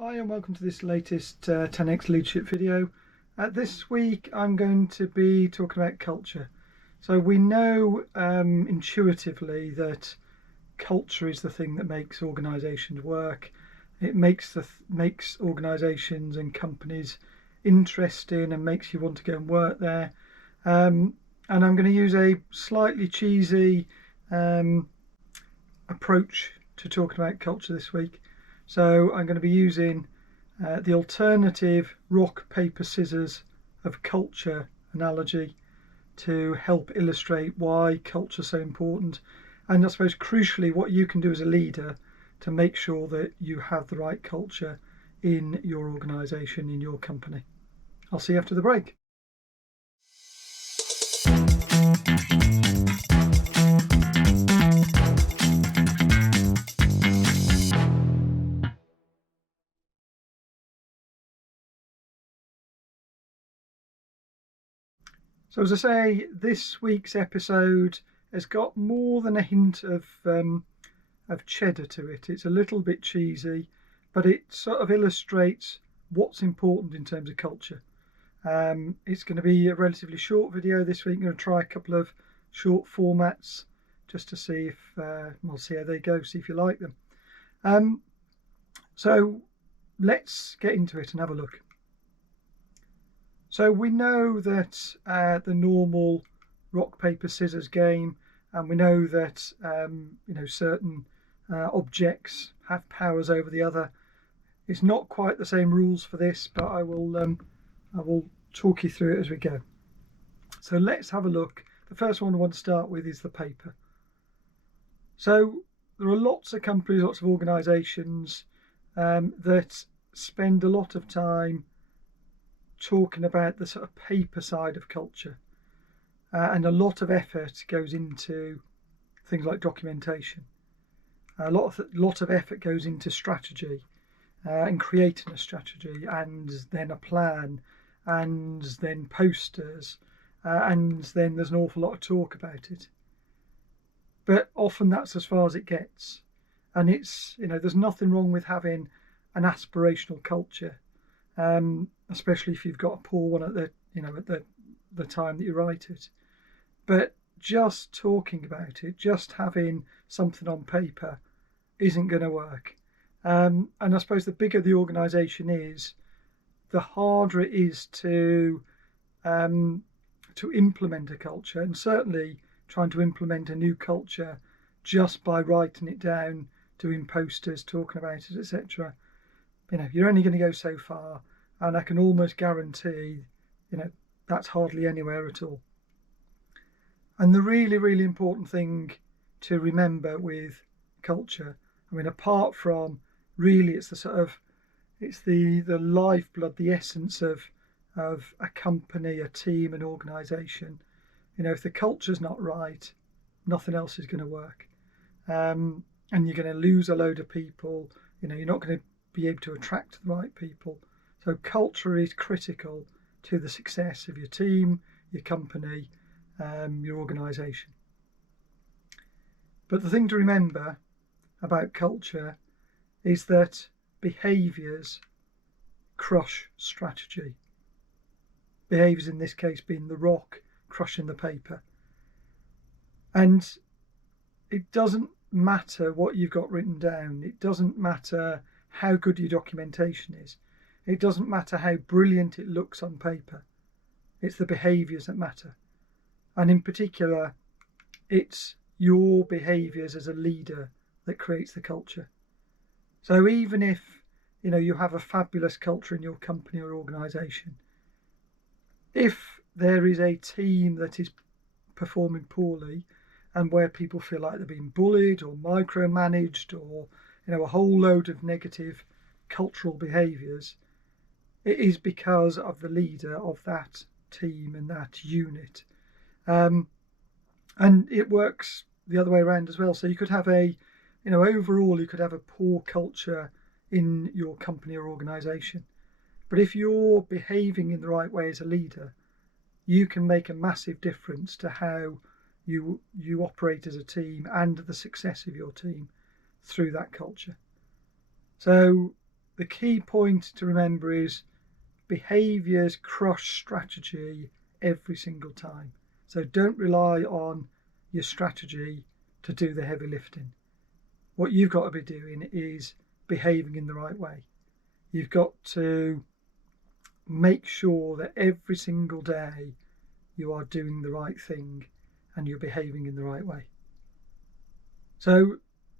Hi and welcome to this latest 10x leadership video. This week I'm going to be talking about culture. So we know intuitively that culture is the thing that makes organisations work. It makes organisations and companies interesting and makes you want to go and work there. And I'm going to use a slightly cheesy approach to talking about culture this week. So I'm going to be using the alternative rock, paper, scissors of culture analogy to help illustrate why culture is so important, and I suppose crucially what you can do as a leader to make sure that you have the right culture in your organisation, in your company. I'll see you after the break. So as I say, this week's episode has got more than a hint of cheddar to it. It's a little bit cheesy, but it sort of illustrates what's important in terms of culture. It's going to be a relatively short video this week. I'm going to try a couple of short formats just to see if we'll see how they go, see if you like them. So let's get into it and have a look. So we know that the normal rock, paper, scissors game, and we know that certain objects have powers over the other. It's not quite the same rules for this, but I will talk you through it as we go. So let's have a look. The first one I want to start with is the paper. So there are lots of companies, lots of organisations that spend a lot of time talking about the sort of paper side of culture, and a lot of effort goes into things like documentation. A lot of effort goes into strategy and creating a strategy, and then a plan, and then posters, and then there's an awful lot of talk about it. But often that's as far as it gets, and it's there's nothing wrong with having an aspirational culture. Especially if you've got a poor one at the time that you write it. But just talking about it, just having something on paper, isn't going to work. And I suppose the bigger the organisation is, the harder it is to implement a culture, and certainly trying to implement a new culture just by writing it down, doing posters, talking about it, etc. You're only going to go so far. And I can almost guarantee, that's hardly anywhere at all. And the really, really important thing to remember with culture, apart from really it's the lifeblood, the essence of a company, a team, an organisation. If the culture's not right, nothing else is going to work. And you're going to lose a load of people. You're not going to be able to attract the right people. So culture is critical to the success of your team, your company, your organisation. But the thing to remember about culture is that behaviours crush strategy. Behaviours in this case being the rock crushing the paper. And it doesn't matter what you've got written down. It doesn't matter how good your documentation is. It doesn't matter how brilliant it looks on paper. It's the behaviours that matter. And in particular, it's your behaviours as a leader that creates the culture. So even if you have a fabulous culture in your company or organisation, if there is a team that is performing poorly and where people feel like they're being bullied or micromanaged or a whole load of negative cultural behaviours, it is because of the leader of that team and that unit. And it works the other way around as well. So you could have overall you could have a poor culture in your company or organisation. But if you're behaving in the right way as a leader, you can make a massive difference to how you operate as a team and the success of your team through that culture. So the key point to remember is behaviours crush strategy every single time. So don't rely on your strategy to do the heavy lifting. What you've got to be doing is behaving in the right way. You've got to make sure that every single day you are doing the right thing and you're behaving in the right way. So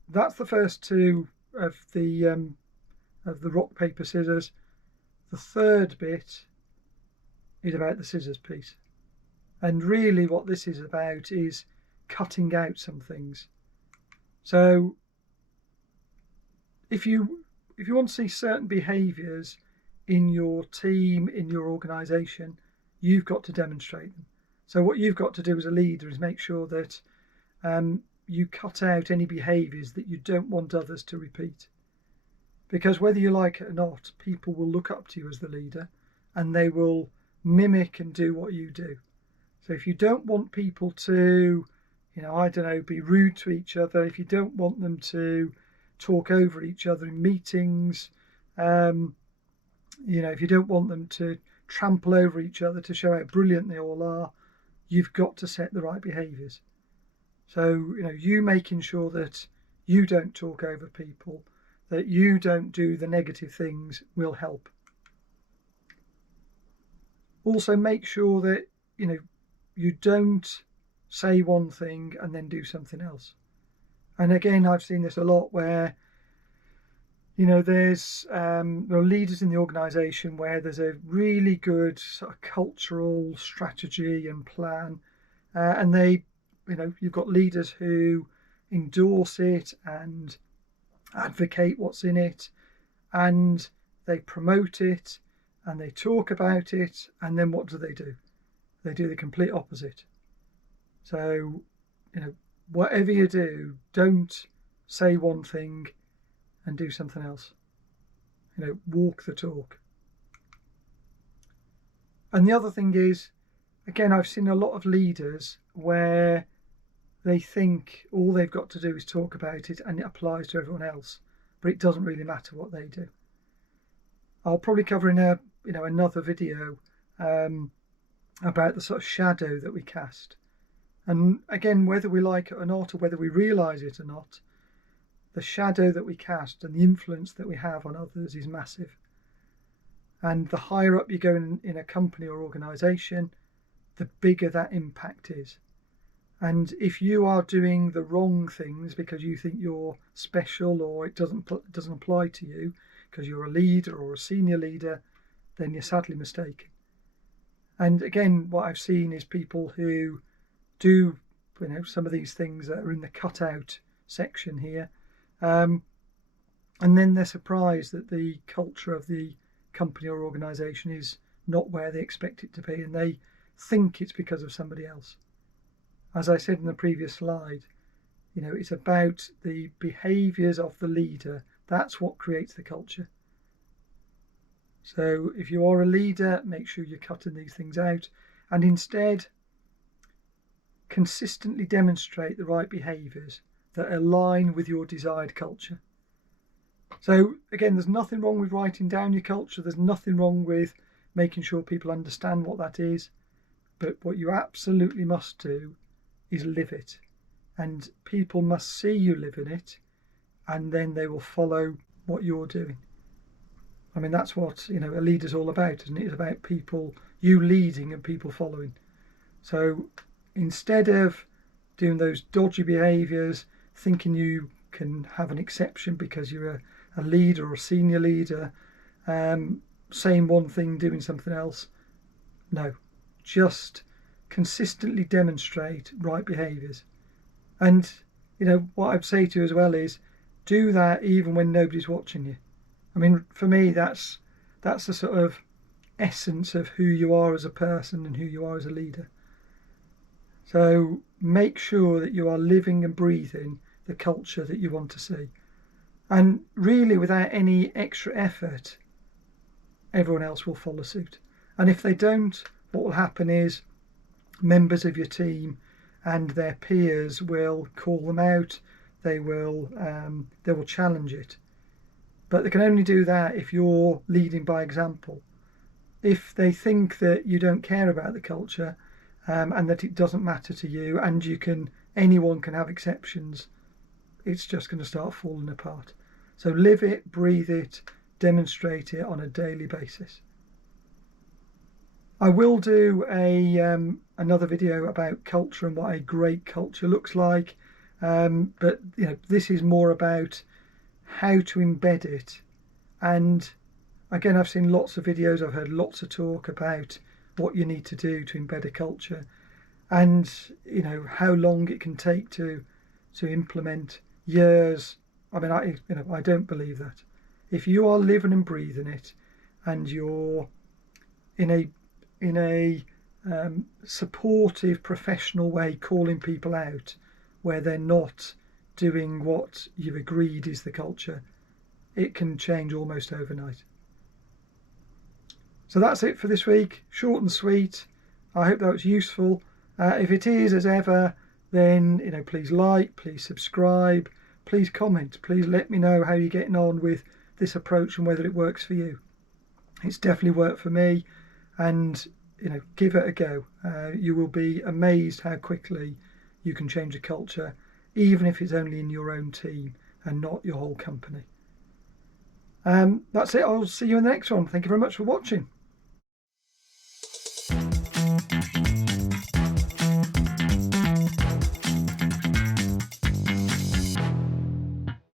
that's the first two of the rock, paper, scissors. The third bit is about the scissors piece. And really what this is about is cutting out some things. So if you want to see certain behaviours in your team, in your organisation, you've got to demonstrate them. So what you've got to do as a leader is make sure that you cut out any behaviours that you don't want others to repeat. Because whether you like it or not, people will look up to you as the leader and they will mimic and do what you do. So if you don't want people to, be rude to each other, if you don't want them to talk over each other in meetings, if you don't want them to trample over each other to show how brilliant they all are, you've got to set the right behaviours. So, you making sure that you don't talk over people, that you don't do the negative things will help. Also make sure that, you don't say one thing and then do something else. And again, I've seen this a lot where, there are leaders in the organisation where there's a really good sort of cultural strategy and plan, and you've got leaders who endorse it and advocate what's in it, and they promote it and they talk about it, and then what do? They do the complete opposite. So, whatever you do, don't say one thing and do something else. Walk the talk. And the other thing is, again, I've seen a lot of leaders where they think all they've got to do is talk about it and it applies to everyone else, but it doesn't really matter what they do. I'll probably cover in another video about the sort of shadow that we cast. And again, whether we like it or not, or whether we realise it or not, the shadow that we cast and the influence that we have on others is massive. And the higher up you go in a company or organisation, the bigger that impact is. And if you are doing the wrong things because you think you're special or it doesn't apply to you because you're a leader or a senior leader, then you're sadly mistaken. And again, what I've seen is people who do some of these things that are in the cutout section here, and then they're surprised that the culture of the company or organisation is not where they expect it to be, and they think it's because of somebody else. As I said in the previous slide, it's about the behaviours of the leader. That's what creates the culture. So if you are a leader, make sure you're cutting these things out and instead consistently demonstrate the right behaviours that align with your desired culture. So again, there's nothing wrong with writing down your culture. There's nothing wrong with making sure people understand what that is. But what you absolutely must do is live it. And people must see you live in it, and then they will follow what you're doing. I mean, that's what a leader's all about, isn't it? It's about people, you leading and people following. So instead of doing those dodgy behaviours, thinking you can have an exception because you're a leader or a senior leader, saying one thing, doing something else, no, just consistently demonstrate right behaviours. And what I'd say to you as well is do that even when nobody's watching you. I mean, for me, that's the sort of essence of who you are as a person and who you are as a leader. So make sure that you are living and breathing the culture that you want to see. And really, without any extra effort, everyone else will follow suit. And if they don't, what will happen is members of your team and their peers will call them out. They will challenge it. but they can only do that if you're leading by example. If they think that you don't care about the culture and that it doesn't matter to you, and anyone can have exceptions, it's just going to start falling apart. So live it, breathe it, demonstrate it on a daily basis. I will do another video about culture and what a great culture looks like, but this is more about how to embed it. And again, I've seen lots of videos, I've heard lots of talk about what you need to do to embed a culture, and how long it can take to implement. Years. I mean, I don't believe that. If you are living and breathing it, and you're in a supportive, professional way, calling people out where they're not doing what you've agreed is the culture, it can change almost overnight. So that's it for this week. Short and sweet. I hope that was useful. If it is, as ever, then please like, please subscribe, please comment, please let me know how you're getting on with this approach and whether it works for you. It's definitely worked for me, and give it a go. You will be amazed how quickly you can change a culture, even if it's only in your own team and not your whole company. That's it. I'll see you in the next one. Thank you very much for watching.